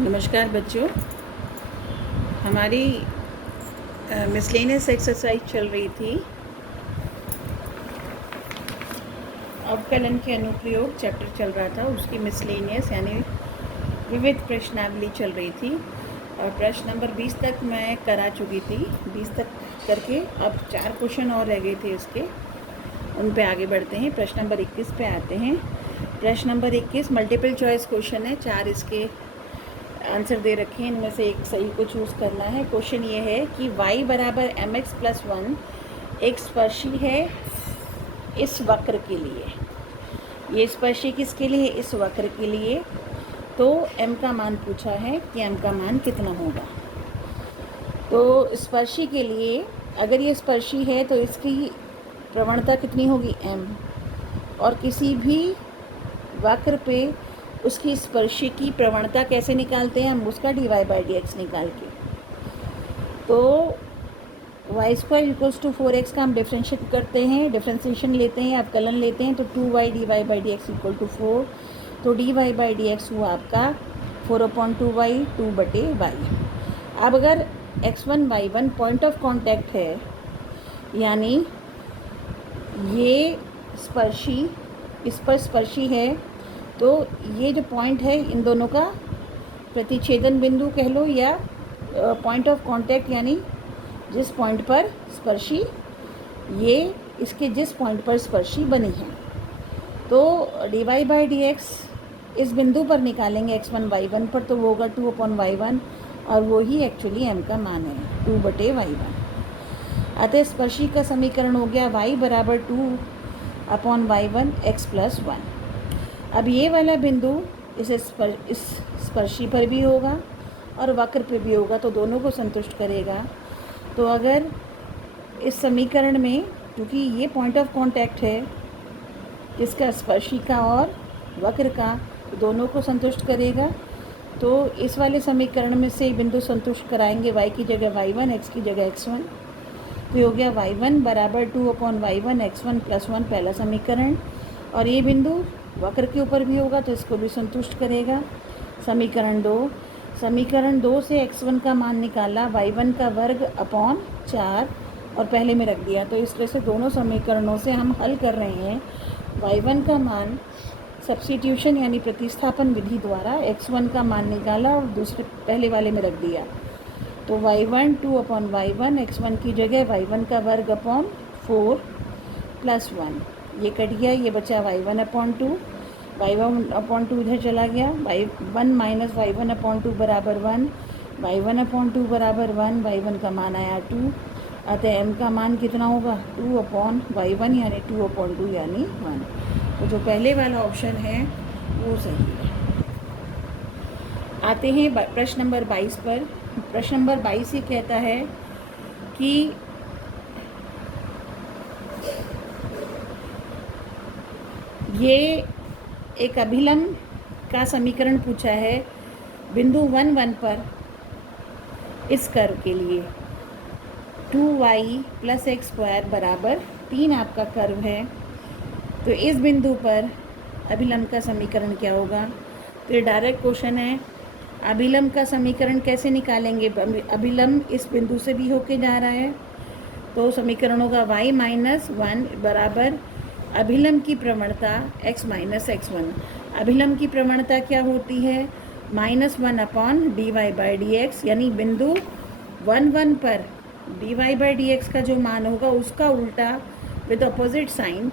नमस्कार बच्चों। हमारी मिसलेनियस एक्सरसाइज चल रही थी। अवकलन के अनुप्रयोग चैप्टर चल रहा था, उसकी मिसलेनियस यानी विविध प्रश्नावली चल रही थी और प्रश्न नंबर 20 तक मैं करा चुकी थी। 20 तक करके अब 4 क्वेश्चन और रह गए थे उसके, उन पे आगे बढ़ते हैं। प्रश्न नंबर 21 पे आते हैं। प्रश्न नंबर 21 मल्टीपल चॉइस क्वेश्चन है। 4 इसके आंसर दे रखे हैं, इनमें से एक सही को चूज़ करना है। क्वेश्चन ये है कि y बराबर mx+1 एक स्पर्शी है इस वक्र के लिए। ये स्पर्शी किसके लिए? इस वक्र के लिए। तो m का मान पूछा है कि m का मान कितना होगा। तो स्पर्शी के लिए अगर ये स्पर्शी है तो इसकी प्रवणता कितनी होगी? m। और किसी भी वक्र पे उसकी स्पर्शी की प्रवणता कैसे निकालते हैं हम? उसका dy/dx निकाल के। तो y² = 4x का हम डिफ्रेंशिएट करते हैं, डिफ्रेंशिएशन लेते हैं, अवकलन लेते हैं, तो 2y dy/dx = 4। तो dy/dx हुआ आपका 4/2y 2/y। अब अगर x1 y1 point of contact है, यानी ये स्पर्शी इस पर स्पर्शी है, तो ये जो पॉइंट है इन दोनों का प्रतिच्छेदन बिंदु कह लो या पॉइंट ऑफ कांटेक्ट, यानी जिस पॉइंट पर स्पर्शी ये इसके जिस पॉइंट पर स्पर्शी बनी है। तो dy/dx इस बिंदु पर निकालेंगे x1 y1 पर, तो वो होगा 2/y1 और वो ही एक्चुअली m का मान है 2/y1। अतः स्पर्शी का समीकरण हो गया y बराबर 2/y1 x+1। अब ये वाला बिंदु इस स्पर्शी पर भी होगा और वक्र पर भी होगा, तो दोनों को संतुष्ट करेगा। तो अगर इस समीकरण में, क्योंकि ये पॉइंट ऑफ कांटेक्ट है इसका स्पर्शी का और वक्र का, तो दोनों को संतुष्ट करेगा। तो इस वाले समीकरण में से बिंदु संतुष्ट कराएंगे, y की जगह y1 x की जगह x1। तो हो गया y1 बराबर 2/y1 x1+1 पहला समीकरण। और ये बिंदु वक्र के ऊपर भी होगा तो इसको भी संतुष्ट करेगा। समीकरण 2 से x1 का मान निकाला, y1 का वर्ग अपॉन 4 और पहले में रख दिया। तो इस तरह से दोनों समीकरणों से हम हल कर रहे हैं। y1 का मान सब्स्टिट्यूशन यानी प्रतिस्थापन विधि द्वारा x1 का मान निकाला और दूसरे पहले वाले में रख दिया। तो y1 2/y1 x1 की जगह y1 का वर्ग अपॉन 4+1, ये कट गया, ये बचा y1/2। y1/2 इधर चला गया, y1 - y1/2 बराबर 1, y1/2 बराबर 1, y1 का मान आया 2। अतः m का मान कितना होगा? 2/y1 यानी 2/2 यानी 1। तो जो पहले वाला ऑप्शन है वो सही है। आते हैं प्रश्न नंबर 22 पर। प्रश्न नंबर 22 ये कहता है कि ये एक अभिलंब का समीकरण पूछा है बिंदु 1 1 पर इस कर्व के लिए। 2y + x² बराबर 3 आपका कर्व है। तो इस बिंदु पर अभिलंब का समीकरण क्या होगा? तो ये डायरेक्ट क्वेश्चन है। अभिलंब का समीकरण कैसे निकालेंगे? अभिलंब इस बिंदु से भी होके जा रहा है, तो समीकरण होगा y - 1 बराबर अभिलंब की प्रवणता x - x1। अभिलंब की प्रवणता क्या होती है? -1/dy/dx, यानी बिंदु 1 1 पर dy/dx का जो मान होगा उसका उल्टा विद अपोजिट साइन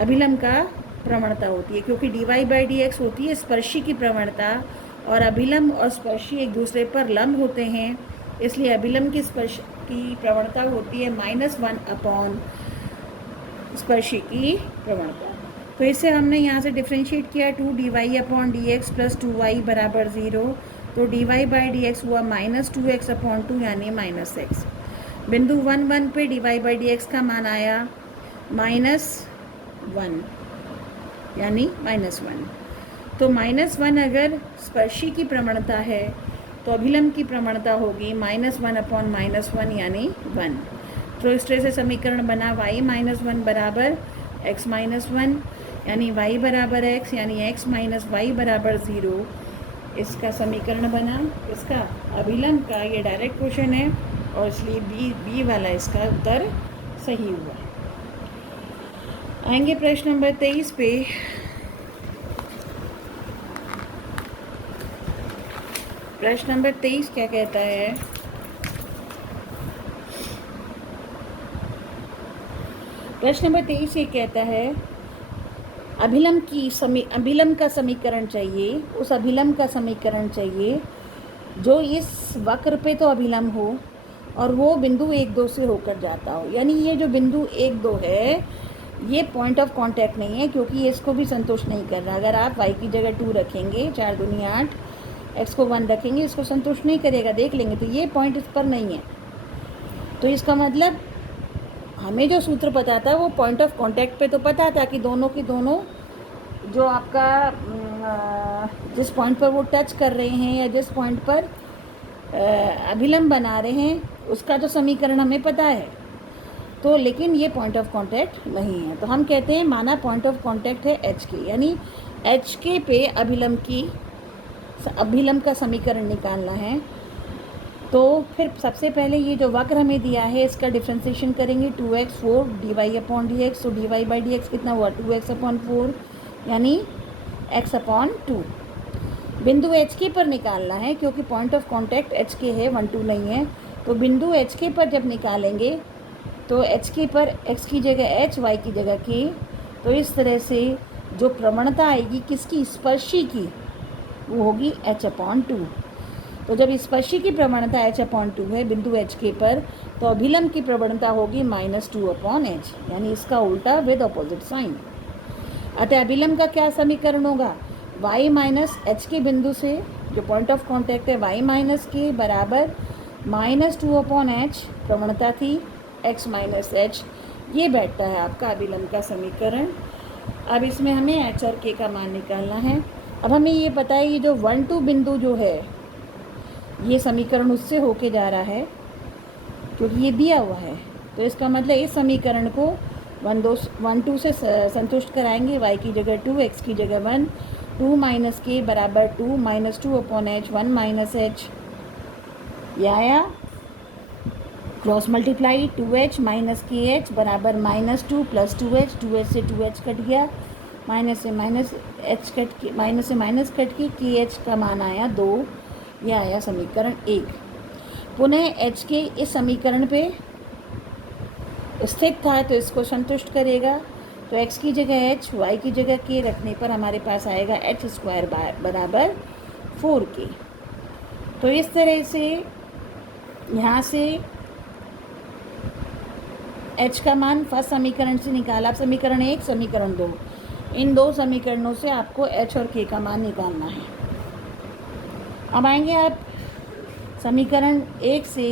अभिलंब का प्रवणता होती है। क्योंकि dy/dx होती है स्पर्शी की प्रवणता और अभिलंब और स्पर्शी एक दूसरे पर लंब होते हैं, इसलिए अभिलंब की स्पर्श की प्रवणता होती है -1 स्पर्शी की प्रवणता। तो इसे हमने यहाँ से डिफ्रेंशिएट किया, 2dy/dx + 2y बराबर 0। तो dy/dx हुआ -2x/2 यानी -x। बिंदु 1 1 पे dy/dx का मान आया -1 यानी -1। तो -1 अगर स्पर्शी की प्रवणता है तो अभिलंब की प्रवणता होगी -1/-1 यानी 1। तो इस तरह से समीकरण बना y - 1 बराबर x - 1 यानी y बराबर x यानी x - y बराबर 0। इसका समीकरण बना, इसका अभिलंब का, ये डायरेक्ट क्वेश्चन है और इसलिए बी वाला इसका उत्तर सही हुआ। आएंगे प्रश्न नंबर 23 पे। प्रश्न नंबर 23 क्या कहता है? प्रश्न नंबर 23 ये कहता है अभिलंब का समीकरण चाहिए, उस अभिलंब का समीकरण चाहिए जो इस वक्र पे तो अभिलंब हो और वो बिंदु 1-2 से होकर जाता हो। यानी ये जो बिंदु 1-2 है ये पॉइंट ऑफ कांटेक्ट नहीं है, क्योंकि ये इसको भी संतुष्ट नहीं कर रहा। अगर आप y की जगह 2 रखेंगे, 4 दूनी 8, x को 1 रखेंगे, इसको संतुष्ट नहीं करेगा, देख लेंगे। तो ये पॉइंट इस पर नहीं है। तो इसका मतलब हमें जो सूत्र पता था वो पॉइंट ऑफ कांटेक्ट पे तो पता था कि दोनों की दोनों जो आपका जिस पॉइंट पर वो टच कर रहे हैं या जिस पॉइंट पर अभिलंब बना रहे हैं उसका तो समीकरण हमें पता है। तो लेकिन ये पॉइंट ऑफ कांटेक्ट नहीं है। तो हम कहते हैं माना पॉइंट ऑफ कांटेक्ट है एच के, यानी एच के पे अभिलंब का समीकरण निकालना है। तो फिर सबसे पहले ये जो वक्र हमें दिया है इसका डिफ्रेंसिएशन करेंगे। 2x 4 dy/dx। तो dy/dx कितना हुआ? 2x/4 यानी x/2। बिंदु एच के पर निकालना है, क्योंकि पॉइंट ऑफ कांटेक्ट एच के है, 1 2 नहीं है। तो बिंदु एच के पर जब निकालेंगे तो एच के पर x की जगह h, y की जगह k। तो इस तरह से जो प्रवणता आएगी किसकी? स्पर्शी की, वो होगी h/2। तो जब स्पर्शी की प्रवणता h/2 है बिंदु एच के पर, तो अभिलंब की प्रवणता होगी -2/h, यानी इसका उल्टा विद ऑपोजिट साइन। अतः अभिलंब का क्या समीकरण होगा? y माइनस एच के बिंदु से जो पॉइंट ऑफ कांटेक्ट है y माइनस के बराबर -2/h, प्रवणता थी x माइनस एच। ये बैठता है आपका अभिलंब का समीकरण। अब इसमें हमें h और k का मान निकालना है। अब हमें ये पता है ये जो 1 2 बिंदु जो है ये समीकरण उससे होके जा रहा है, क्योंकि ये दिया हुआ है। तो इसका मतलब इस समीकरण को 1 2 से संतुष्ट कराएंगे। y की जगह 2, x की जगह 1, 2 माइनस के बराबर 2 -2/h, 1 माइनस h। ये आया क्रॉस मल्टीप्लाई 2h माइनस के एच बराबर -2 + 2h, 2h से 2h कट गया, माइनस से माइनस कट के के एच का मान आया 2। यह आया समीकरण 1। पुनः एच के इस समीकरण पे स्थित था तो इसको संतुष्ट करेगा। तो x की जगह h, y की जगह k रखने पर हमारे पास आएगा h² बराबर 4k। तो इस तरह से यहाँ से h का मान फर्स्ट समीकरण से निकाला। अब समीकरण 1, समीकरण 2, इन दो समीकरणों से आपको h और k का मान निकालना है। अब आएंगे आप समीकरण 1 से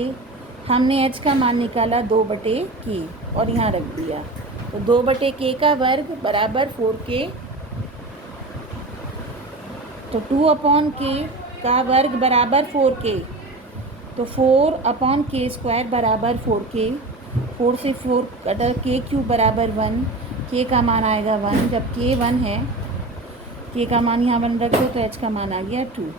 हमने h का मान निकाला 2/k और यहाँ रख दिया। तो 2/k का वर्ग बराबर 4k। तो 2/k का वर्ग बराबर 4k। तो 4/k² बराबर 4k। 4 से 4 कटा, k³ बराबर 1, k का मान आएगा 1। जब k 1 है, k का मान यहाँ 1 रख दो तो h का मान आ गया 2।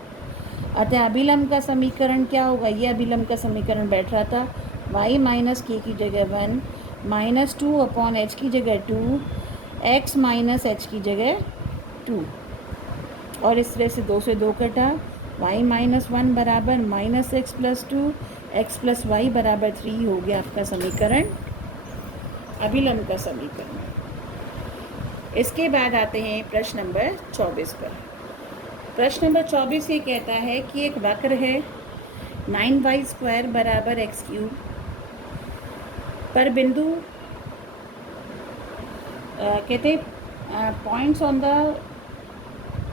अतः अभिलंब का समीकरण क्या होगा? ये अभिलंब का समीकरण बैठ रहा था y माइनस k की जगह 1, -2/h की जगह 2, x माइनस h की जगह 2। और इस तरह से 2 से 2 कटा, y माइनस 1 बराबर -x + 2, x + y बराबर 3 हो गया आपका समीकरण, अभिलंब का समीकरण। इसके बाद आते हैं प्रश्न नंबर 24 पर। प्रश्न नंबर 24 ये कहता है कि एक वक्र है 9y² बराबर x³ पर बिंदु कहते पॉइंट्स ऑन द,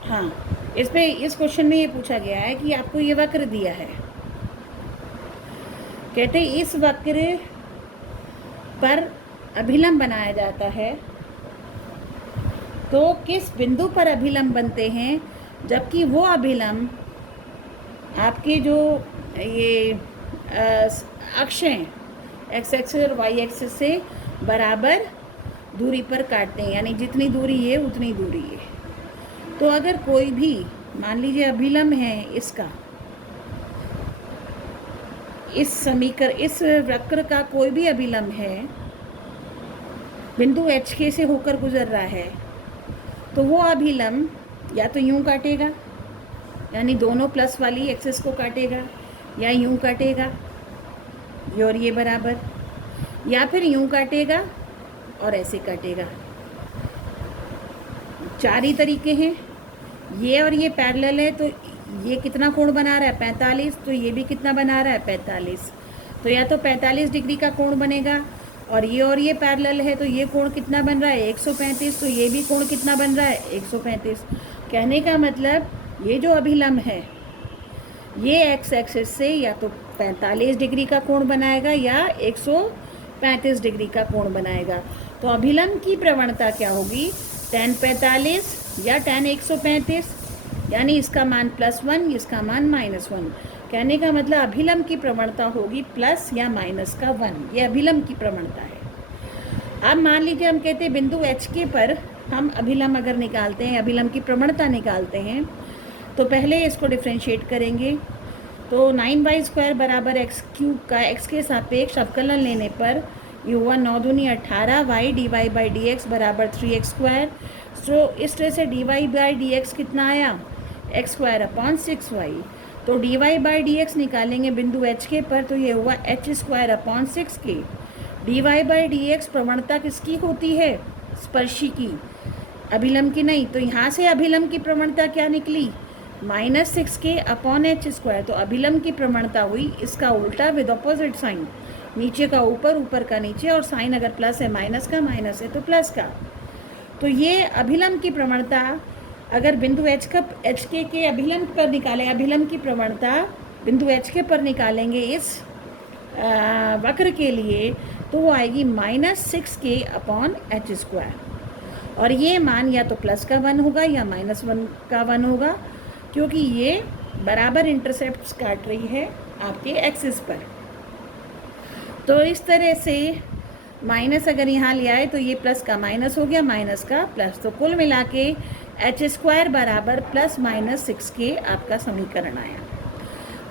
हाँ इस क्वेश्चन में ये पूछा गया है कि आपको ये वक्र दिया है। कहते इस वक्र पर अभिलंब बनाया जाता है, तो किस बिंदु पर अभिलंब बनते हैं, जबकि वो अभिलंब आपके जो ये अक्ष हैं x एक्सिस और y एक्सिस से बराबर दूरी पर काटते हैं, यानी जितनी दूरी है उतनी दूरी है। तो अगर कोई भी मान लीजिए अभिलम्ब है इसका, इस वक्र का कोई भी अभिलम्ब है बिंदु एच के से होकर गुजर रहा है, तो वो अभिलम्ब या तो यूं काटेगा, यानी दोनों प्लस वाली एक्सिस को काटेगा, या यूं काटेगा ये और ये बराबर, या फिर यूं काटेगा और ऐसे काटेगा। 4 ही तरीके हैं। ये और ये पैरेलल है तो ये कितना कोण बना रहा है 45, तो ये भी कितना बना रहा है 45, तो या तो 45 डिग्री का कोण बनेगा। और ये पैरेलल है तो ये कोण कितना बन रहा है 135, तो ये भी कोण कितना बन रहा है 135। कहने का मतलब ये जो अभिलम्ब है ये एक्स एक्सिस से या तो 45 डिग्री का कोण बनाएगा या 135 डिग्री का कोण बनाएगा। तो अभिलम्ब की प्रवणता क्या होगी, tan 45 या tan 135, यानी इसका मान +1, इसका मान -1। कहने का मतलब अभिलम्ब की प्रवणता होगी प्लस या माइनस का 1, ये अभिलम्ब की प्रवणता है। अब मान लीजिए हम कहते हैं बिंदु एच के पर हम अभिलम्ब अगर निकालते हैं, अभिलम्ब की प्रवणता निकालते हैं, तो पहले इसको डिफ्रेंशिएट करेंगे। तो 9y² बराबर x³ का x के सापेक्ष अवकलन लेने पर ये हुआ 9 दूनी 18 y dy/dx बराबर 3x²। तो इस तरह से dy/dx कितना आया x²/6y। तो dy/dx निकालेंगे बिंदु एच के पर, तो ये हुआ h²/6k। dy/dx प्रवणता किसकी होती है, स्पर्शी की, अभिलम्ब की नहीं। तो यहाँ से अभिलम्ब की प्रवणता क्या निकली -6k/h²। तो अभिलम्ब की प्रवणता हुई इसका उल्टा विद ऑपोजिट साइन, नीचे का ऊपर, ऊपर का नीचे, और साइन अगर प्लस है माइनस का, माइनस है तो प्लस का। तो ये अभिलम्ब की प्रवणता अगर बिंदु एच के अभिलम्ब पर निकालें, अभिलम्ब की प्रवणता बिंदु एच के पर निकालेंगे इस वक्र के लिए, तो वो आएगी -6k/h²। और ये मान या तो प्लस का 1 होगा या -1 का 1 होगा, क्योंकि ये बराबर इंटरसेप्ट्स काट रही है आपके एक्सिस पर। तो इस तरह से माइनस अगर यहाँ ले आए तो ये प्लस का माइनस हो गया, माइनस का प्लस, तो कुल मिला के h² बराबर +-6k आपका समीकरण आया।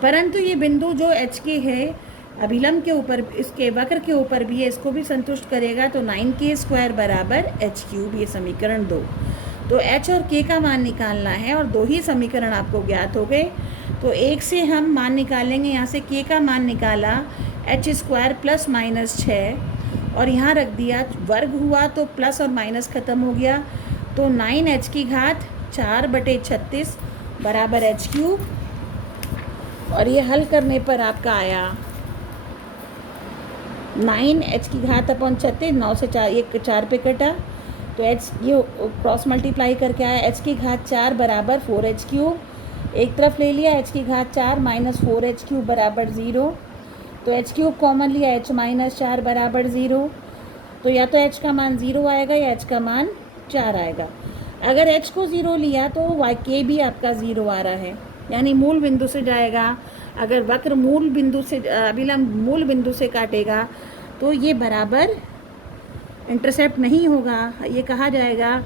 परंतु ये बिंदु जो एच के है अभिलम्ब के ऊपर, इसके वक्र के ऊपर भी है, इसको भी संतुष्ट करेगा। तो 9k² बराबर h³, ये समीकरण 2। तो h और k का मान निकालना है और 2 ही समीकरण आपको ज्ञात हो गए। तो एक से हम मान निकालेंगे, यहाँ से k का मान निकाला h² +-6 और यहाँ रख दिया, वर्ग हुआ तो प्लस और माइनस ख़त्म हो गया। तो 9h⁴/36 बराबर h³ और ये हल करने पर आपका आया 9h⁴/36, 9 से 4 पे कटा तो h ये क्रॉस मल्टीप्लाई करके आया h⁴ बराबर 4h³। एक तरफ ले लिया h⁴ -4h³ बराबर 0, तो h³ कॉमन लिया h-4 बराबर 0। तो या तो h का मान 0 आएगा या h का मान 4 आएगा। अगर h को 0 लिया तो k भी आपका 0 आ रहा है, यानी मूल बिंदु से जाएगा। अगर वक्र मूल बिंदु से, अभिलम्ब मूल बिंदु से काटेगा तो ये बराबर इंटरसेप्ट नहीं होगा, ये कहा जाएगा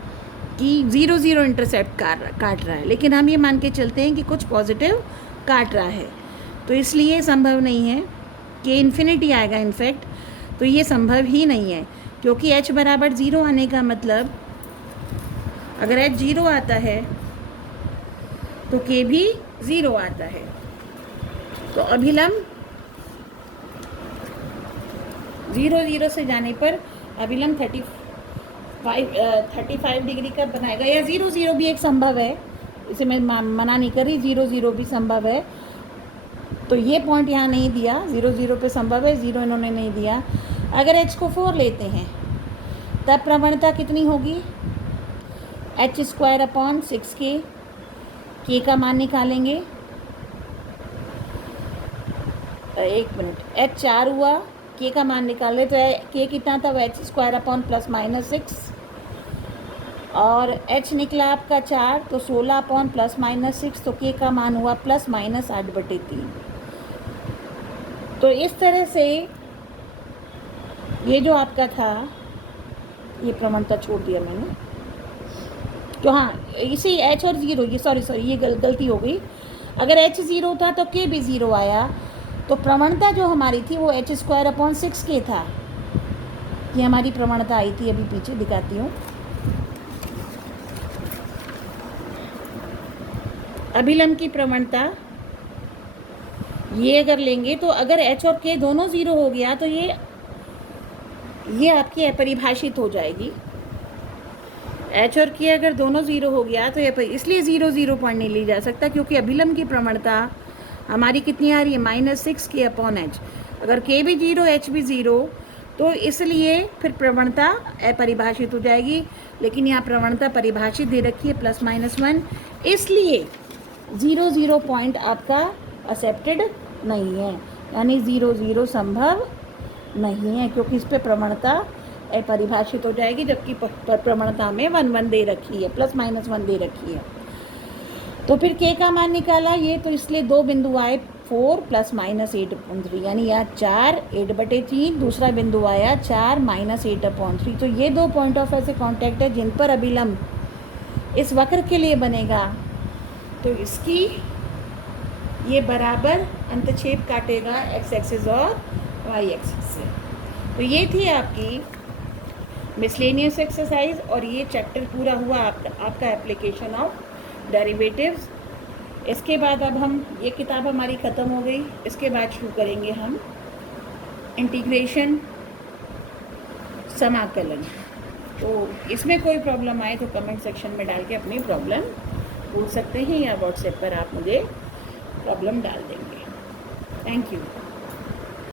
कि 0 0 इंटरसेप्ट काट रहा है। लेकिन हम ये मान के चलते हैं कि कुछ पॉजिटिव काट रहा है, तो इसलिए संभव नहीं है कि इन्फिनिटी आएगा। इनफैक्ट तो ये संभव ही नहीं है, क्योंकि h बराबर 0 आने का मतलब अगर h 0 आता है तो k भी 0 आता है। तो अभिलम्ब 0 0 से जाने पर अभिलम्ब 35 डिग्री का बनाएगा, या 0 0 भी एक संभव है, इसे मैं मना नहीं कर रही, 0 0 भी संभव है। तो ये पॉइंट यहाँ नहीं दिया, 0 0 पे संभव है, 0 इन्होंने नहीं दिया। अगर h को 4 लेते हैं तब प्रवणता कितनी होगी h²/6k, k का मान निकालेंगे। एक मिनट, h 4 हुआ, k का मान निकाल रहे तो k कितना था, h² +-6 और h निकला आपका 4, तो 16/+-6, तो k का मान हुआ +-8/3। तो इस तरह से ये जो आपका था, ये प्रवणता छोड़ दिया मैंने, तो हाँ, इसी h और 0, ये सॉरी ये गलती हो गई। अगर h 0 था तो k भी 0 आया, तो प्रवणता जो हमारी थी वो h²/6k था। ये हमारी प्रवणता आई थी, अभी पीछे दिखाती हूँ। अभिलंब की प्रवणता ये अगर लेंगे तो अगर h और k दोनों 0 हो गया तो ये आपकी अपरिभाषित हो जाएगी। h और k अगर दोनों 0 हो गया तो इसलिए 0 0 पॉइंट नहीं ली जा सकता, क्योंकि अभिलंब की प्रवणता हमारी कितनी आ रही है, -6k/h। अगर k भी 0 h भी 0, तो इसलिए फिर प्रवणता अपरिभाषित हो जाएगी। लेकिन यहाँ प्रवणता परिभाषित दे रखी है +-1, इसलिए 0 0 पॉइंट आपका एक्सेप्टेड नहीं है, यानी 0 0 संभव नहीं है, क्योंकि इस पर प्रवणता अपरिभाषित हो जाएगी, जबकि प्रवणता में 1 1 दे रखी है, +-1 दे रखी है। तो फिर k का मान निकाला ये, तो इसलिए 2 बिंदु आए 4 + -8/3, यानी यहाँ 4 8/3, दूसरा बिंदु आया 4 -8/3। तो ये 2 पॉइंट ऑफ ऐसे कॉन्टैक्ट है जिन पर अभिलंब इस वक्र के लिए बनेगा, तो इसकी ये बराबर अंतक्षेप काटेगा x एक्सिस और y एक्सिस से। तो ये थी आपकी मिसलेनियस एक्सरसाइज, और ये चैप्टर पूरा हुआ आपका एप्लीकेशन ऑफ डेरिवेटिव्स। इसके बाद अब हम, ये किताब हमारी ख़त्म हो गई, इसके बाद शुरू करेंगे हम इंटीग्रेशन, समाकलन। तो इसमें कोई प्रॉब्लम आए तो कमेंट सेक्शन में डाल के अपनी प्रॉब्लम पूछ सकते हैं, या व्हाट्सएप पर आप मुझे प्रॉब्लम डाल देंगे। Thank you.